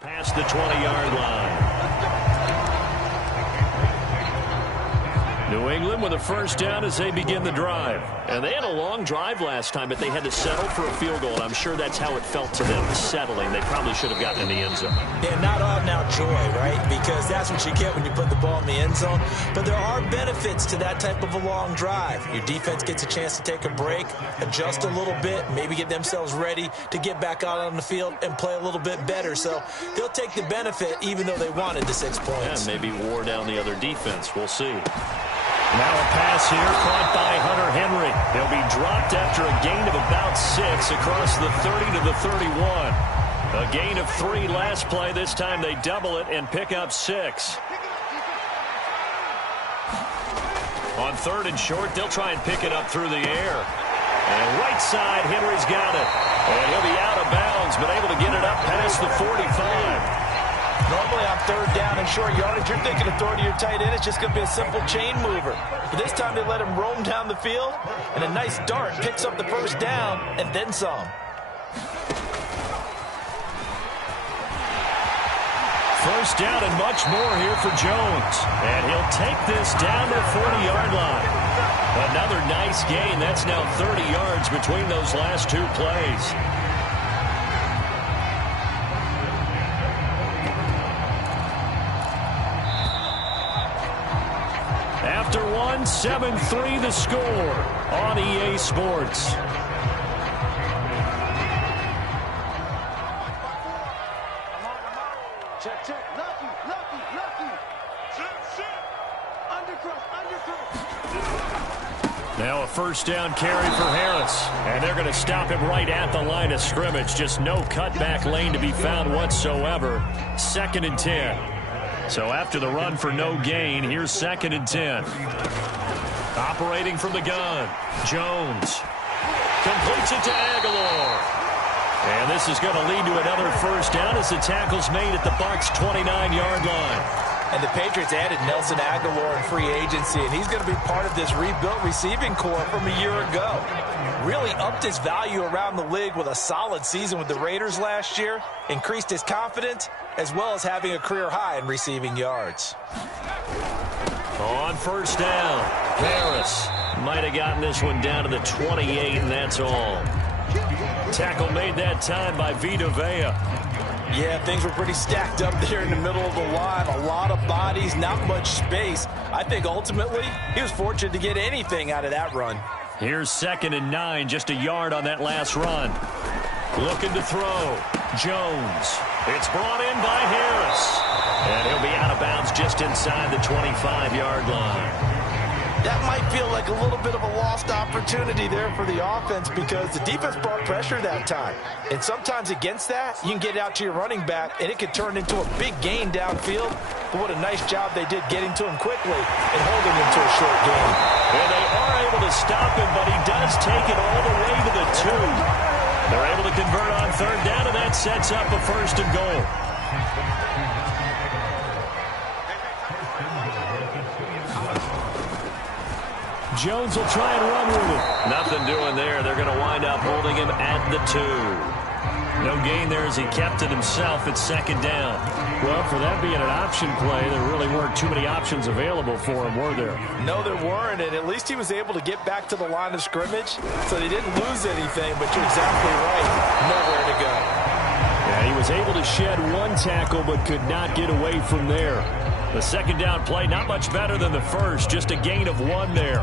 Past the 20-yard line. New England with a first down as they begin the drive. And they had a long drive last time, but they had to settle for a field goal. And I'm sure that's how it felt to them, settling. They probably should have gotten in the end zone. Yeah, not all now joy, right? Because that's what you get when you put the ball in the end zone. But there are benefits to that type of a long drive. Your defense gets a chance to take a break, adjust a little bit, maybe get themselves ready to get back out on the field and play a little bit better. So they'll take the benefit even though they wanted the 6 points. Yeah, maybe wore down the other defense. We'll see. Now a pass here caught by Hunter Henry. He'll be dropped after a gain of about 6 across the 30 to the 31. A gain of 3 last play. This time they double it and pick up 6. On 3rd and short, they'll try and pick it up through the air. And right side, Henry's got it. And he'll be out of bounds, but able to get it up past the 45. Normally on 3rd down and short yardage, you're thinking of throwing to your tight end. It's just going to be a simple chain mover. But this time they let him roam down the field, and a nice dart picks up the first down and then some. First down and much more here for Jones. And he'll take this down the 40-yard line. Another nice gain. That's now 30 yards between those last 2 plays. After 1, 7-3 the score on EA Sports. Check, check. Lucky. Now a first down carry for Harris. And they're going to stop him right at the line of scrimmage. Just no cutback lane to be found whatsoever. 2nd and 10. So after the run for no gain, here's 2nd and 10. Operating from the gun, Jones. Completes it to Aguilar. And this is going to lead to another first down as the tackle's made at the Bucs' 29-yard line. And the Patriots added Nelson Aguilar in free agency, and he's going to be part of this rebuilt receiving corps from a year ago. Really upped his value around the league with a solid season with the Raiders last year, increased his confidence, as well as having a career high in receiving yards. On first down, Harris might have gotten this one down to the 28, and that's all. Tackle made that time by Vita Vea. Yeah, things were pretty stacked up there in the middle of the line. A lot of bodies, not much space. I think ultimately he was fortunate to get anything out of that run. Here's 2nd and 9, just a yard on that last run. Looking to throw. Jones. It's brought in by Harris. And he'll be out of bounds just inside the 25-yard line. That might feel like a little bit of a lost opportunity there for the offense because the defense brought pressure that time. And sometimes against that, you can get out to your running back, and it could turn into a big gain downfield. But what a nice job they did getting to him quickly and holding him to a short gain. And they are able to stop him, but he does take it all the way to the 2. They're able to convert on 3rd down, and that sets up a 1st and goal. Jones will try and run with it. Nothing doing there. They're going to wind up holding him at the 2. No gain there as he kept it himself at 2nd down. Well, for that being an option play, there really weren't too many options available for him, were there? No, there weren't, and at least he was able to get back to the line of scrimmage, so they didn't lose anything, but you're exactly right. Nowhere to go. Yeah, he was able to shed 1 tackle, but could not get away from there. The 2nd down play, not much better than the first, just a gain of 1 there.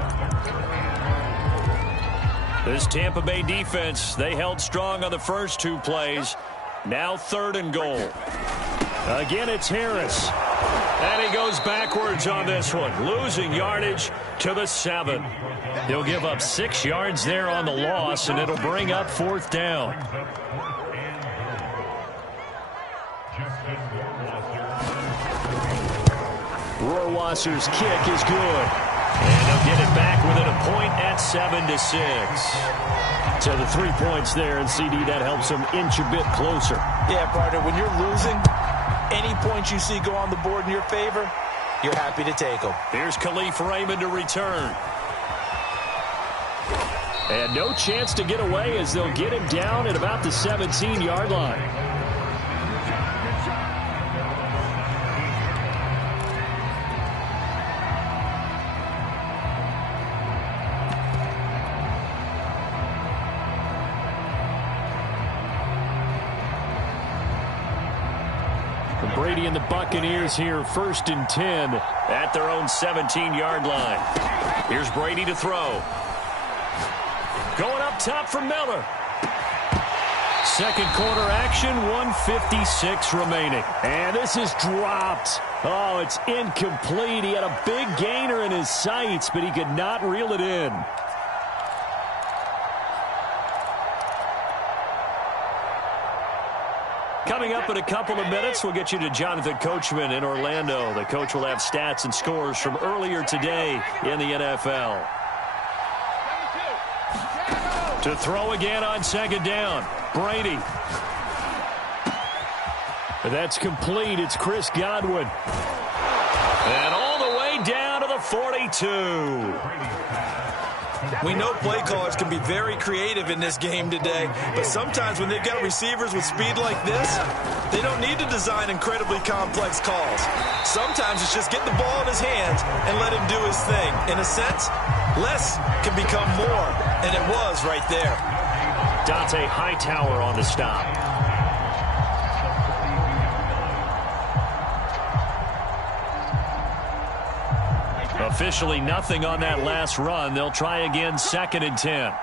This Tampa Bay defense, they held strong on the first 2 plays. Now 3rd and goal. Again, it's Harris. And he goes backwards on this one, losing yardage to the 7. He'll give up 6 yards there on the loss, and it'll bring up 4th down. Rohrwasser's kick is good. And they'll get it back within a point at 7-6. So the 3 points there, and CD, that helps them inch a bit closer. Yeah, partner, when you're losing, any points you see go on the board in your favor, you're happy to take them. Here's Khalif Raymond to return. And no chance to get away as they'll get him down at about the 17-yard line. Brady and the Buccaneers here, 1st and 10 at their own 17-yard line. Here's Brady to throw. Going up top for Miller. Second quarter action, 1:56 remaining. And this is dropped. Oh, it's incomplete. He had a big gainer in his sights, but he could not reel it in. Coming up in a couple of minutes, we'll get you to Jonathan Coachman in Orlando. The coach will have stats and scores from earlier today in the NFL. To throw again on 2nd down. Brady. That's complete. It's Chris Godwin. And all the way down to the 42. We know play callers can be very creative in this game today, but sometimes when they've got receivers with speed like this, they don't need to design incredibly complex calls. Sometimes it's just get the ball in his hands and let him do his thing. In a sense, less can become more, and it was right there. Dante Hightower on the stop. Officially nothing on that last run. They'll try again, 2nd and 10.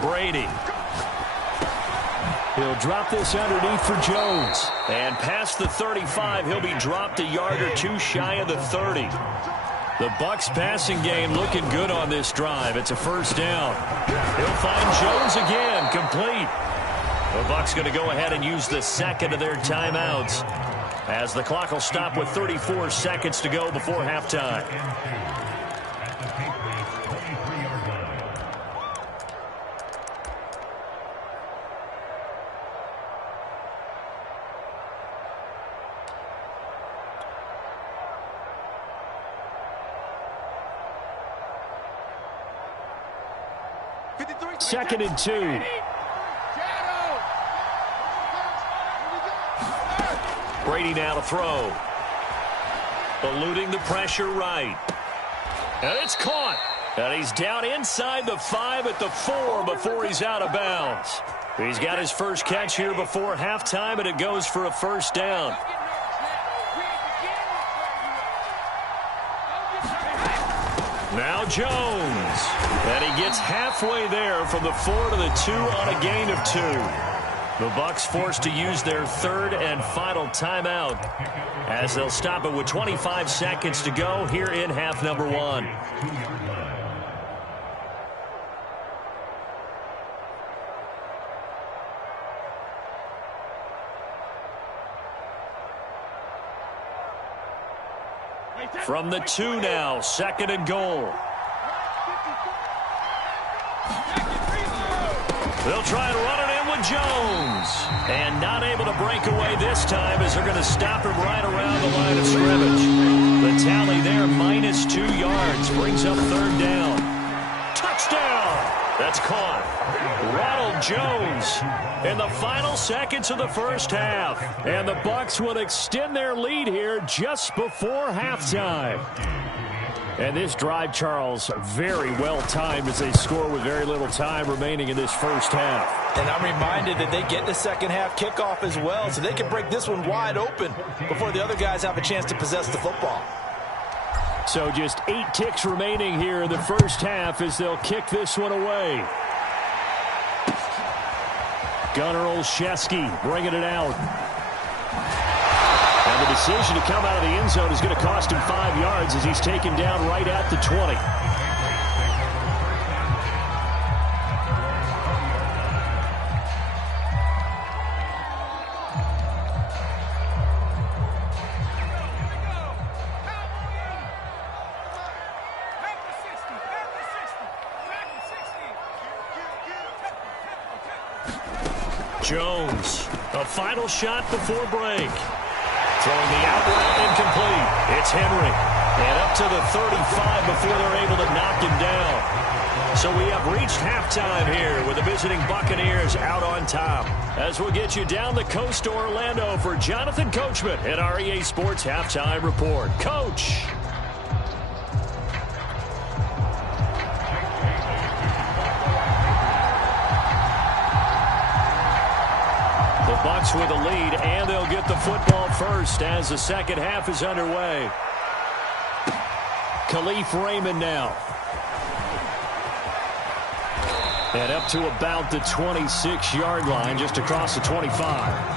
Brady. He'll drop this underneath for Jones. And past the 35, he'll be dropped a yard or two shy of the 30. The Bucs passing game looking good on this drive. It's a 1st down. He'll find Jones again, complete. The Bucs going to go ahead and use the 2nd of their timeouts as the clock will stop with 34 seconds to go before halftime. Second and 2. Brady now to throw. Eluding the pressure right. And it's caught. And he's down inside the 5 at the 4 before he's out of bounds. He's got his first catch here before halftime, and it goes for a 1st down. Now Jones. And he gets halfway there from the 4 to the 2 on a gain of 2. The Bucs forced to use their 3rd and final timeout as they'll stop it with 25 seconds to go here in half number 1. From the 2 now, 2nd and goal. They'll try and run it in with Jones. And not able to break away this time as they're going to stop him right around the line of scrimmage. The tally there, -2 yards, brings up 3rd down. Touchdown! That's caught. Ronald Jones in the final seconds of the 1st half. And the Bucs will extend their lead here just before halftime. And this drive, Charles, very well timed as they score with very little time remaining in this 1st half. And I'm reminded that they get the 2nd half kickoff as well, so they can break this one wide open before the other guys have a chance to possess the football. So just 8 ticks remaining here in the 1st half as they'll kick this one away. Gunnar Olszewski bringing it out. And the decision to come out of the end zone is going to cost him 5 yards as he's taken down right at the 20. Jones, a final shot before break. Throwing the out route incomplete. It's Henry. And up to the 35 before they're able to knock him down. So we have reached halftime here with the visiting Buccaneers out on top. As we'll get you down the coast to Orlando for Jonathan Coachman at our EA Sports Halftime Report. Coach. the football first as the second half is underway. Khalif Raymond now. And up to about the 26-yard line, just across the 25.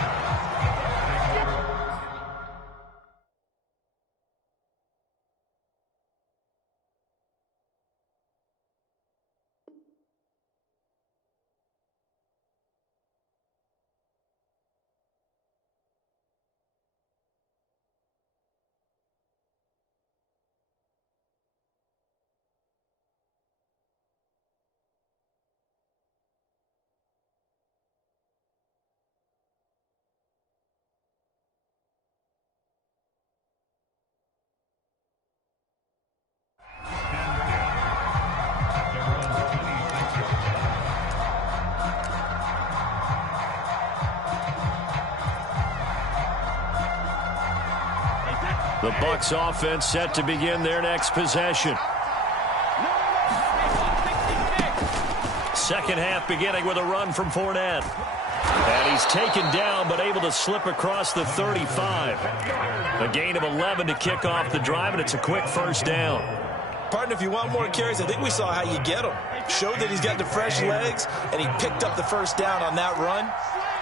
The Bucs offense set to begin their next possession. Second half beginning with a run from Fournette. And he's taken down but able to slip across the 35. A gain of 11 to kick off the drive, and it's a quick first down. Partner, if you want more carries, I think we saw how you get him. Showed that he's got the fresh legs, and he picked up the first down on that run.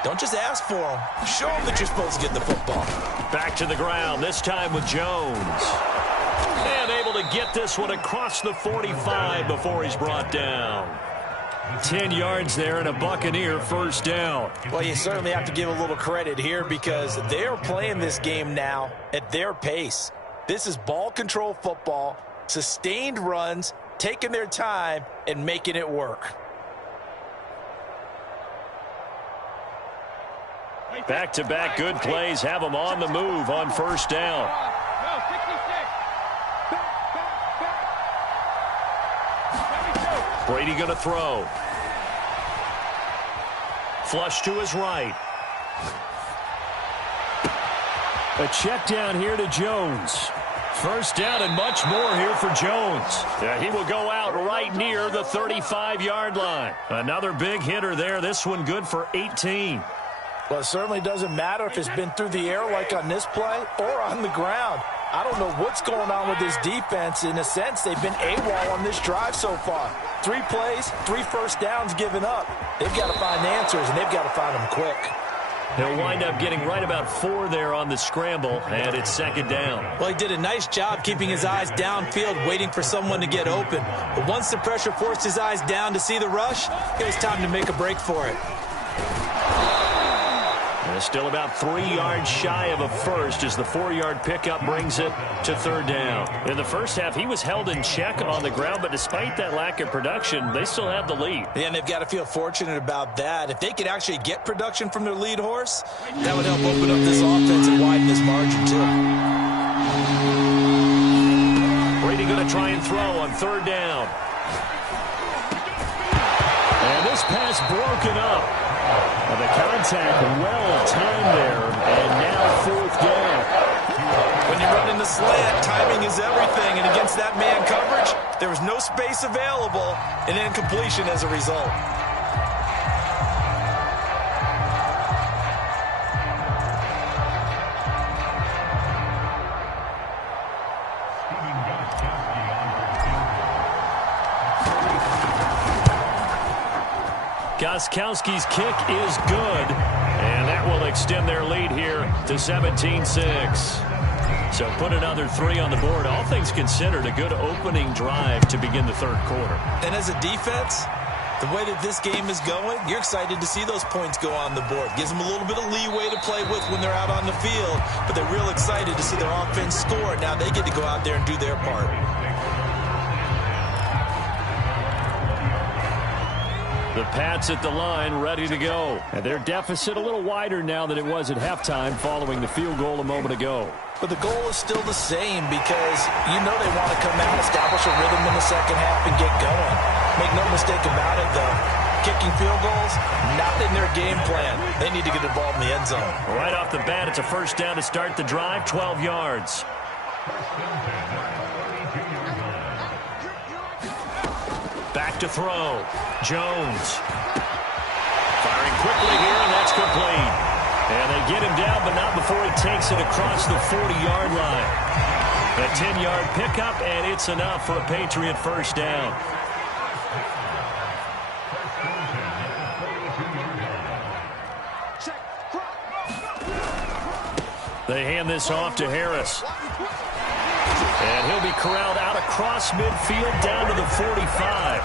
Don't just ask for him. Show him that you're supposed to get the football. Back to the ground, this time with Jones. And able to get this one across the 45 before he's brought down. 10 yards there and a Buccaneer first down. Well, you certainly have to give a little credit here because they are playing this game now at their pace. This is ball control football, sustained runs, taking their time and making it work. Back-to-back good plays have them on the move on first down. Brady going to throw. Flush to his right. A check down here to Jones. First down and much more here for Jones. He will go out right near the 35-yard line. Another big hitter there. This one good for 18. Well, it certainly doesn't matter if it's been through the air like on this play or on the ground. I don't know what's going on with this defense. In a sense, they've been AWOL on this drive so far. 3 plays, 3 first downs given up. They've got to find answers, and they've got to find them quick. He'll wind up getting right about 4 there on the scramble, and it's second down. Well, he did a nice job keeping his eyes downfield, waiting for someone to get open. But once the pressure forced his eyes down to see the rush, it was time to make a break for it. Still about 3 yards shy of a first as the 4-yard pickup brings it to third down. In the first half, he was held in check on the ground, but despite that lack of production, they still have the lead. Yeah, and they've got to feel fortunate about that. If they could actually get production from their lead horse, that would help open up this offense and widen this margin, too. Brady going to try and throw on third down. And this pass broken up. The contact well timed there, and now fourth down. When you're running the slant, timing is everything, and against that man coverage, there was no space available, and incompletion as a result. Gostkowski's kick is good, and that will extend their lead here to 17-6. So put another 3 on the board. All things considered, a good opening drive to begin the third quarter. And as a defense, the way that this game is going, you're excited to see those points go on the board. Gives them a little bit of leeway to play with when they're out on the field, but they're real excited to see their offense score. Now they get to go out there and do their part. The Pats at the line, ready to go. And their deficit a little wider now than it was at halftime following the field goal a moment ago. But the goal is still the same because you know they want to come out, establish a rhythm in the second half, and get going. Make no mistake about it, though. Kicking field goals, not in their game plan. They need to get involved in the end zone. Right off the bat, it's a first down to start the drive, 12 yards. Back to throw. Jones. Firing quickly here, and that's complete. And they get him down, but not before he takes it across the 40-yard line. A 10-yard pickup, and it's enough for a Patriot first down. They hand this off to Harris. And he'll be corralled out across midfield down to the 45.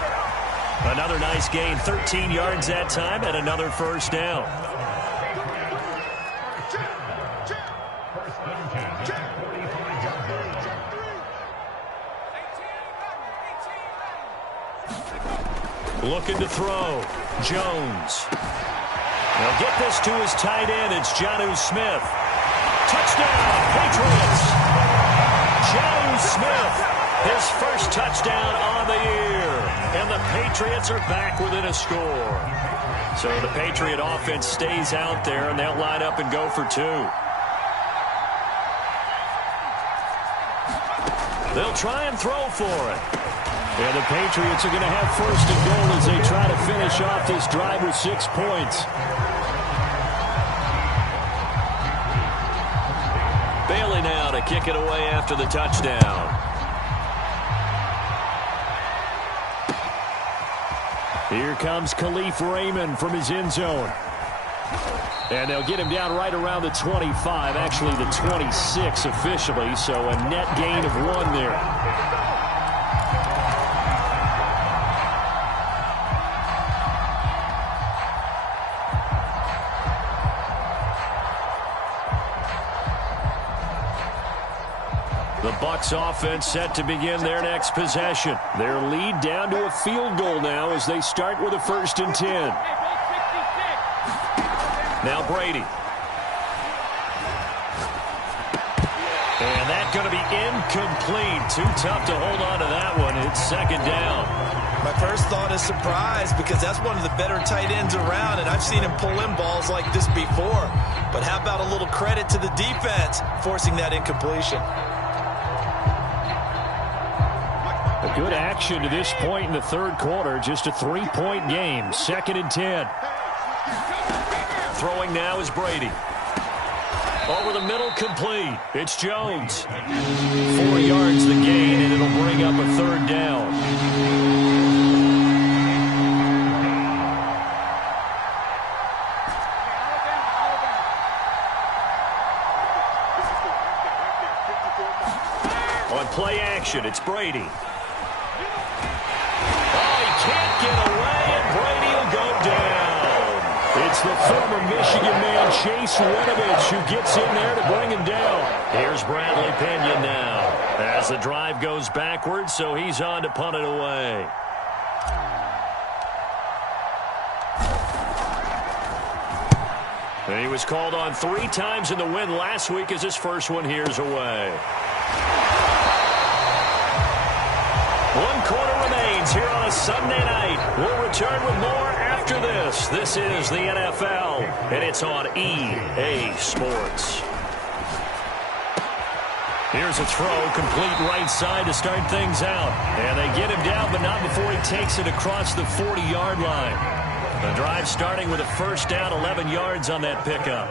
Another nice gain, 13 yards that time, and another first down. Looking to throw. Jones. He'll get this to his tight end. It's Jonnu Smith. Touchdown, Patriots. Jonnu Smith, his first touchdown on the year. And the Patriots are back within a score. So the Patriot offense stays out there, and they'll line up and go for two. They'll try and throw for it. And the Patriots are going to have first and goal as they try to finish off this drive with 6 points. Bailey now to kick it away after the touchdown. Here comes Khalif Raymond from his end zone. And they'll get him down right around the 25, actually the 26 officially, so a net gain of 1 there. The Bucs offense set to begin their next possession. Their lead down to a field goal now as they start with a 1st and 10. Now Brady. And that's going to be incomplete. Too tough to hold on to that one. It's 2nd down. My first thought is surprise because that's one of the better tight ends around, and I've seen him pull in balls like this before. But how about a little credit to the defense forcing that incompletion? A good action to this point in the 3rd quarter. Just a 3-point game. 2nd and 10. Throwing now is Brady. Over the middle, complete. It's Jones. 4 yards the gain, and it'll bring up a 3rd down. On play action, it's Brady. Oh, he can't get away, and Brady will go down. It's the former Michigan man, Chase Winovich, who gets in there to bring him down. Here's Bradley Pinion now as the drive goes backwards, so he's on to punt it away. And he was called on 3 times in the win last week as his first one here's away. 1 quarter remains here on a Sunday night. We'll return with more after this. This is the NFL, and it's on EA Sports. Here's a throw, complete right side to start things out. And they get him down, but not before he takes it across the 40-yard line. The drive starting with a first down, 11 yards on that pickup.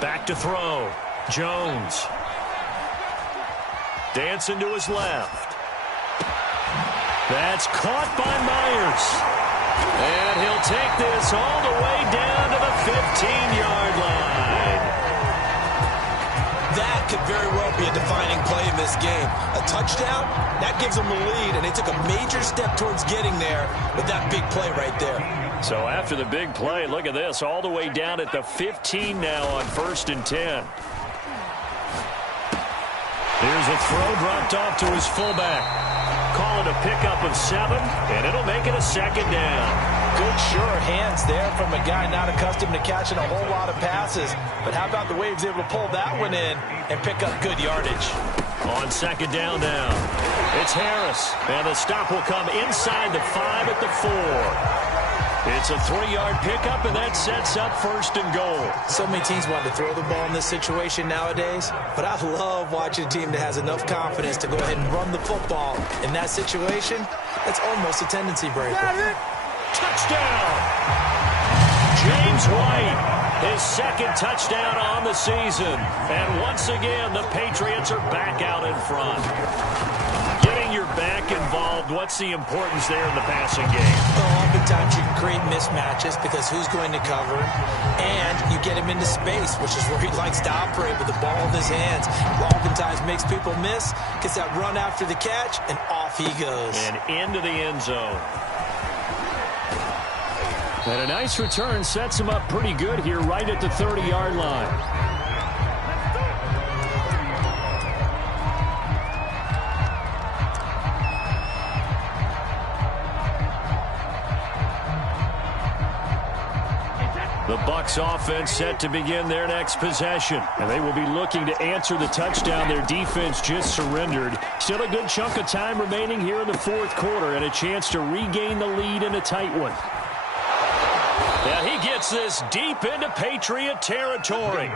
Back to throw. Jones. Dancing to his left. That's caught by Myers. And he'll take this all the way down to the 15-yard line. That could very well be a defining play in this game. A touchdown, that gives them the lead, and they took a major step towards getting there with that big play right there. So after the big play, look at this, all the way down at the 15 now on 1st and 10. Here's a throw dropped off to his fullback. Call it a pickup of 7, and it'll make it a 2nd down. Good, sure hands there from a guy not accustomed to catching a whole lot of passes. But how about the way he was able to pull that one in and pick up good yardage? On 2nd down now, it's Harris. And the stop will come inside the 5 at the 4. It's a 3-yard pickup, and that sets up 1st and goal. So many teams want to throw the ball in this situation nowadays, but I love watching a team that has enough confidence to go ahead and run the football. In that situation, that's almost a tendency breaker. Touchdown! James White, his 2nd touchdown on the season. And once again, the Patriots are back out in front. Getting your back involved, what's the importance there in the passing game? Well, oftentimes you can create mismatches because who's going to cover him, and you get him into space, which is where he likes to operate with the ball in his hands. Oftentimes makes people miss, gets that run after the catch, and off he goes. And into the end zone. And a nice return sets him up pretty good here right at the 30-yard line. The Bucs offense set to begin their next possession. And they will be looking to answer the touchdown their defense just surrendered. Still a good chunk of time remaining here in the 4th quarter and a chance to regain the lead in a tight one. And he gets this deep into Patriot territory.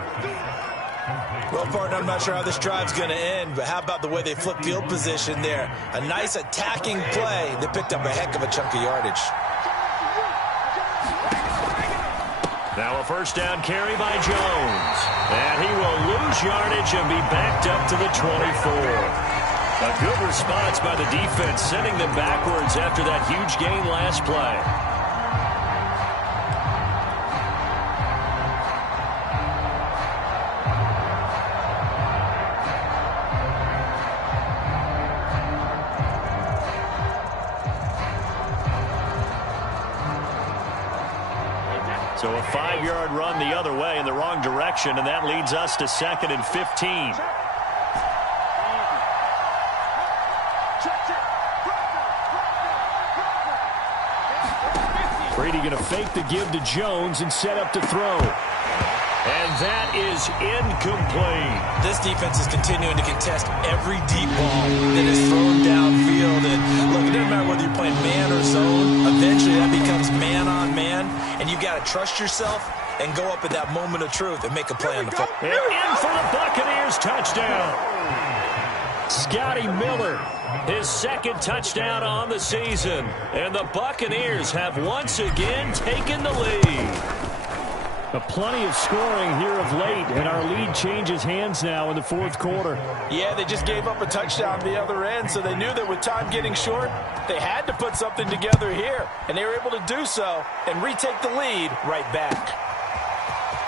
Well, partner, I'm not sure how this drive's going to end, but how about the way they flip field position there? A nice attacking play. They picked up a heck of a chunk of yardage. Now a 1st down carry by Jones. And he will lose yardage and be backed up to the 24. A good response by the defense, sending them backwards after that huge gain last play. So a 5-yard run the other way in the wrong direction, and that leads us to 2nd and 15. Brady going to fake the give to Jones and set up to throw. And that is incomplete. This defense is continuing to contest every deep ball that is thrown downfield. And look, it doesn't matter whether you're playing man or zone. Eventually that becomes man on man. And you've got to trust yourself and go up at that moment of truth and make a play on the football. And in for the Buccaneers touchdown. Scotty Miller, his 2nd touchdown on the season. And the Buccaneers have once again taken the lead. Plenty of scoring here of late, and our lead changes hands now in the 4th quarter. Yeah, they just gave up a touchdown the other end, so they knew that with time getting short, they had to put something together here, and they were able to do so and retake the lead right back.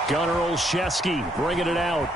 Gunnar Olszewski bringing it out.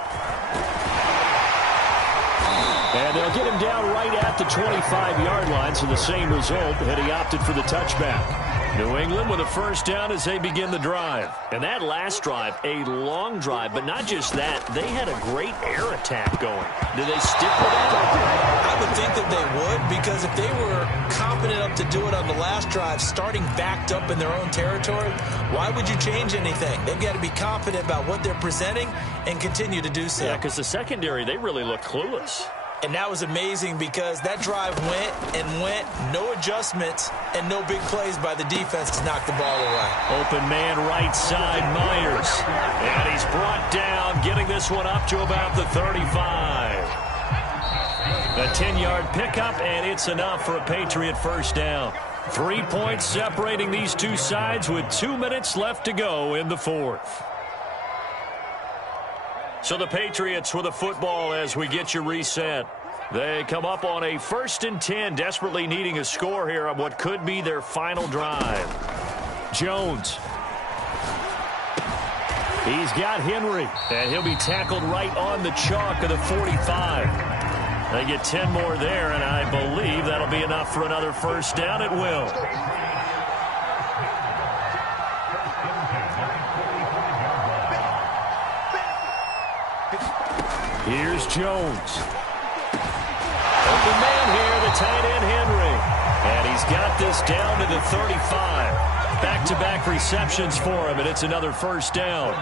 And they'll get him down right at the 25-yard line, so the same result, and he opted for the touchback. New England with a 1st down as they begin the drive. And that last drive, a long drive, but not just that, they had a great air attack going. Do they stick with that? I would think that they would, because if they were confident enough to do it on the last drive, starting backed up in their own territory, why would you change anything? They've got to be confident about what they're presenting and continue to do so. Yeah, because the secondary, they really look clueless. And that was amazing because that drive went and went, no adjustments, and no big plays by the defense to knock the ball away. Open man right side, Myers. And he's brought down, getting this one up to about the 35. A 10-yard pickup, and it's enough for a Patriot 1st down. 3 points separating these two sides with 2 minutes left to go in the 4th. So the Patriots with the football as we get you reset. They come up on a 1st and 10, desperately needing a score here on what could be their final drive. Jones. He's got Henry, and he'll be tackled right on the chalk of the 45. They get 10 more there, and I believe that'll be enough for another 1st down. It will. Here's Jones. Open man here, the tight end Henry. And he's got this down to the 35. Back-to-back receptions for him, and it's another 1st down.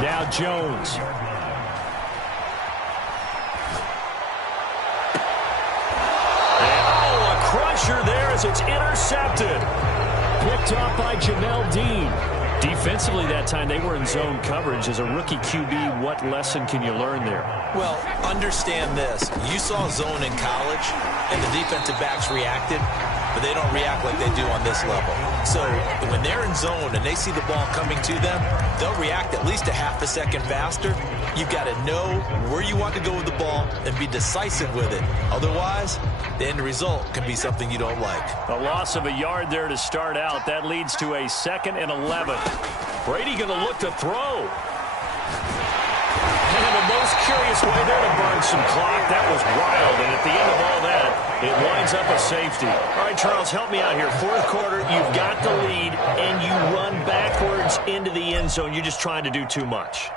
Now Jones. And, a crush pressure there as it's intercepted. Picked off by Jamel Dean. Defensively that time, they were in zone coverage. As a rookie QB, what lesson can you learn there? Well, understand this. You saw zone in college, and the defensive backs reacted, but they don't react like they do on this level. So when they're in zone and they see the ball coming to them, they'll react at least a half a second faster. You've got to know where you want to go with the ball and be decisive with it. Otherwise, the end result can be something you don't like. A loss of a yard there to start out. That leads to a 2nd and 11. Brady going to look to throw. And the most curious way there to burn some clock. That was wild. And at the end of all that, it winds up a safety. All right, Charles, help me out here. 4th quarter, you've got the lead, and you run backwards into the end zone. You're just trying to do too much.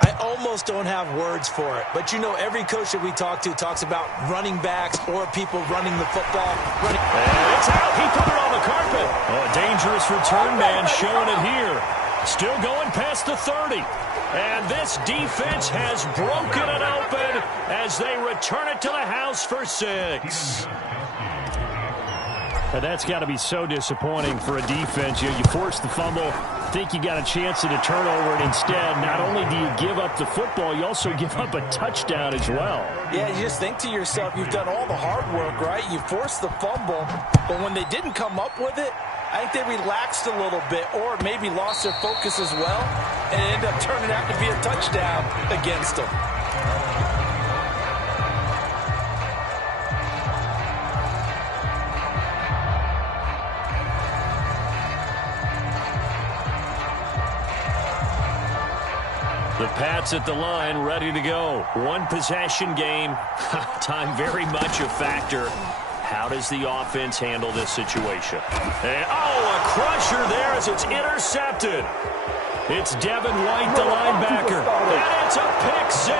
I almost don't have words for it. But, you know, every coach that we talk to talks about running backs or people running the football. And it's out. He put it on the carpet. Oh, a dangerous return man showing it here. Still going past the 30. And this defense has broken it open as they return it to the house for 6. But that's got to be so disappointing for a defense. You force the fumble, think you got a chance at a turnover, and instead, not only do you give up the football, you also give up a touchdown as well. Yeah, you just think to yourself, you've done all the hard work, right? You forced the fumble, but when they didn't come up with it, I think they relaxed a little bit or maybe lost their focus as well, and it ended up turning out to be a touchdown against them. The Pats at the line, ready to go. One possession game. Time very much a factor. How does the offense handle this situation? And, a crusher there as it's intercepted. It's Devin White, the linebacker. And it's a pick 6.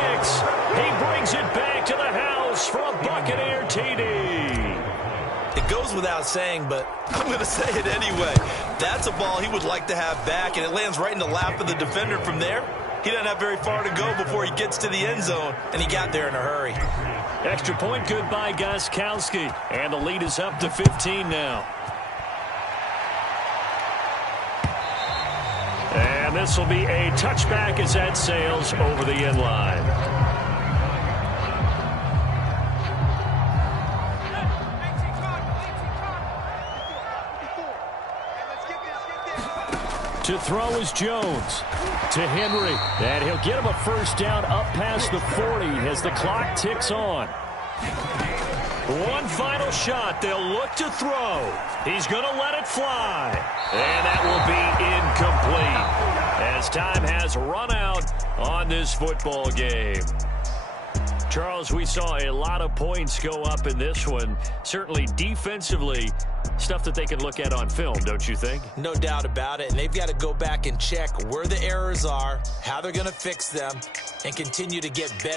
He brings it back to the house for a Buccaneer TD. It goes without saying, but I'm going to say it anyway. That's a ball he would like to have back, and it lands right in the lap of the defender from there. He doesn't have very far to go before he gets to the end zone, and he got there in a hurry. Extra point good by Gostkowski, and the lead is up to 15 now. And this will be a touchback as that sails over the end line. To throw is Jones. To Henry. And he'll get him a first down up past the 40 as the clock ticks on. One final shot. They'll look to throw. He's going to let it fly. And that will be incomplete as time has run out on this football game. Charles, we saw a lot of points go up in this one. Certainly defensively, stuff that they can look at on film, don't you think? No doubt about it. And they've got to go back and check where the errors are, how they're going to fix them, and continue to get better.